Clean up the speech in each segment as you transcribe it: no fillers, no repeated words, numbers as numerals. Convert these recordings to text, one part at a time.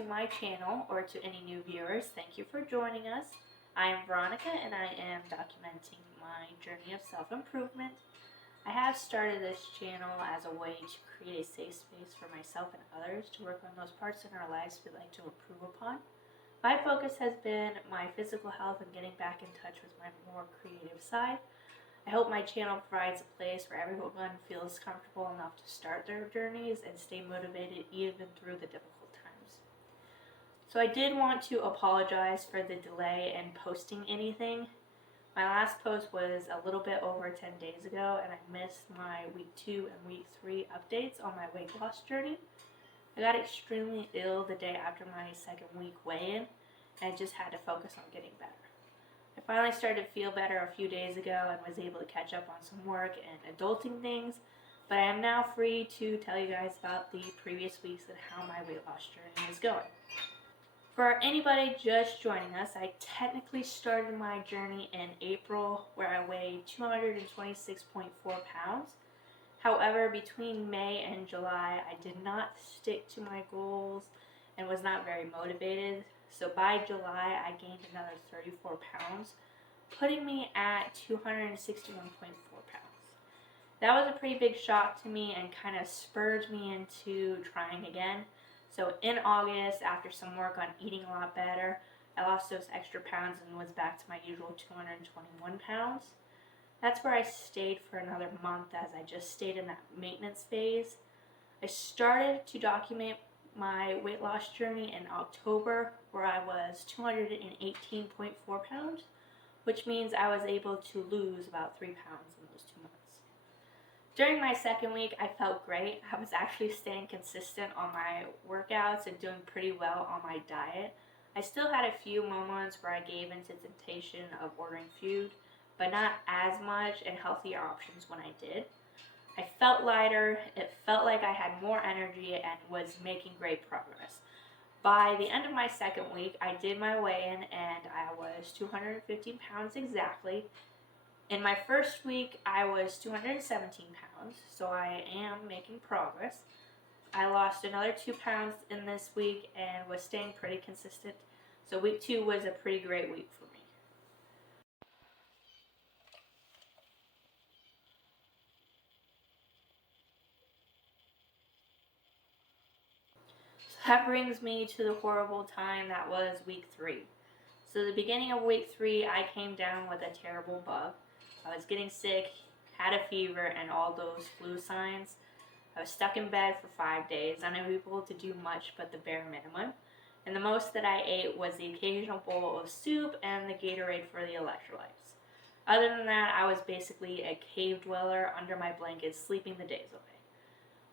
to my channel, or to any new viewers. Thank you for joining us. I am Veronica and I am documenting my journey of self-improvement. I have started this channel as a way to create a safe space for myself and others to work on those parts in our lives we'd like to improve upon. My focus has been my physical health and getting back in touch with my more creative side. I hope my channel provides a place where everyone feels comfortable enough to start their journeys and stay motivated even through the difficult times. So I did want to apologize for the delay in posting anything. My last post was a little bit over 10 days ago, and I missed my week 2 and week 3 updates on my weight loss journey. I got extremely ill the day after my second week weigh-in, and I just had to focus on getting better. I finally started to feel better a few days ago and was able to catch up on some work and adulting things, but I am now free to tell you guys about the previous weeks and how my weight loss journey is going. For anybody just joining us, I technically started my journey in April, where I weighed 226.4 pounds. However, between May and July, I did not stick to my goals and was not very motivated. So by July, I gained another 34 pounds, putting me at 261.4 pounds. That was a pretty big shock to me and kind of spurred me into trying again. So in August, after some work on eating a lot better, I lost those extra pounds and was back to my usual 221 pounds. That's where I stayed for another month, as I just stayed in that maintenance phase. I started to document my weight loss journey in October, where I was 218.4 pounds, which means I was able to lose about 3 pounds in those 2 months. During my second week, I felt great. I was actually staying consistent on my workouts and doing pretty well on my diet. I still had a few moments where I gave into temptation of ordering food, but not as much, and healthier options when I did. I felt lighter, it felt like I had more energy and was making great progress. By the end of my second week, I did my weigh-in and I was 215 pounds exactly. In my first week, I was 217 pounds, so I am making progress. I lost another 2 pounds in this week and was staying pretty consistent, so week 2 was a pretty great week for me. That brings me to the horrible time that was week 3. So the beginning of week 3, I came down with a terrible bug. I was getting sick, had a fever, and all those flu signs. I was stuck in bed for 5 days, unable to do much but the bare minimum. And the most that I ate was the occasional bowl of soup and the Gatorade for the electrolytes. Other than that, I was basically a cave dweller under my blanket, sleeping the days away.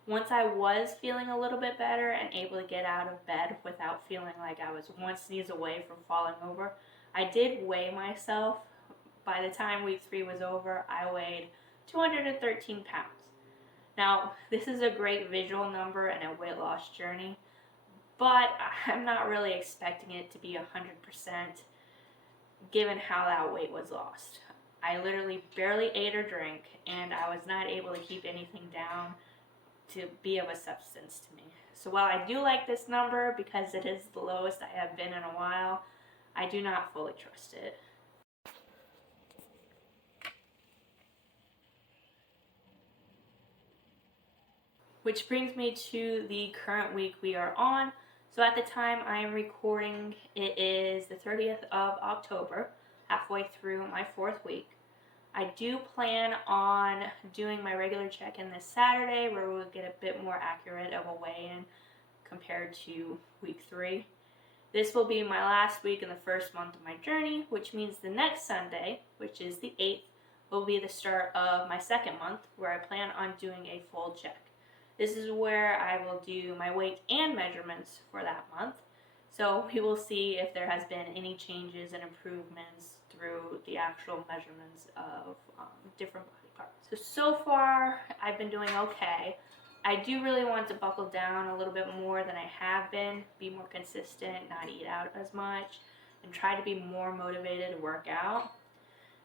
Once I was feeling a little bit better and able to get out of bed without feeling like I was one sneeze away from falling over, I did weigh myself. By the time week 3 was over, I weighed 213 pounds. Now, this is a great visual number and a weight loss journey, but I'm not really expecting it to be 100% given how that weight was lost. I literally barely ate or drank, and I was not able to keep anything down to be of a substance to me. So while I do like this number because it is the lowest I have been in a while, I do not fully trust it. Which brings me to the current week we are on. So at the time I am recording, it is the 30th of October, halfway through my 4th week. I do plan on doing my regular check-in this Saturday, where we'll get a bit more accurate of a weigh-in compared to week 3. This will be my last week in the first month of my journey, which means the next Sunday, which is the 8th, will be the start of my second month, where I plan on doing a full check. This is where I will do my weight and measurements for that month. So we will see if there has been any changes and improvements through the actual measurements of different body parts. So far, I've been doing okay. I do really want to buckle down a little bit more than I have been, be more consistent, not eat out as much, and try to be more motivated to work out.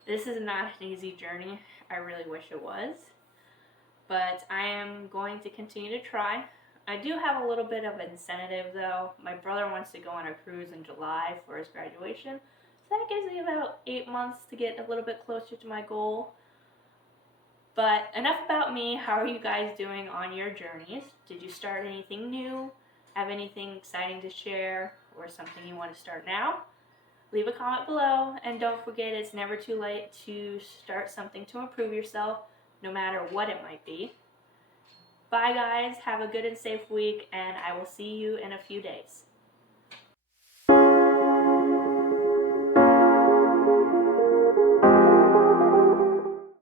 This is not an easy journey. I really wish it was. But I am going to continue to try. I do have a little bit of incentive though. My brother wants to go on a cruise in July for his graduation. So that gives me about 8 months to get a little bit closer to my goal. But enough about me. How are you guys doing on your journeys? Did you start anything new? Have anything exciting to share or something you want to start now? Leave a comment below, and don't forget it's never too late to start something to improve yourself, no matter what it might be. Bye guys, have a good and safe week, and I will see you in a few days.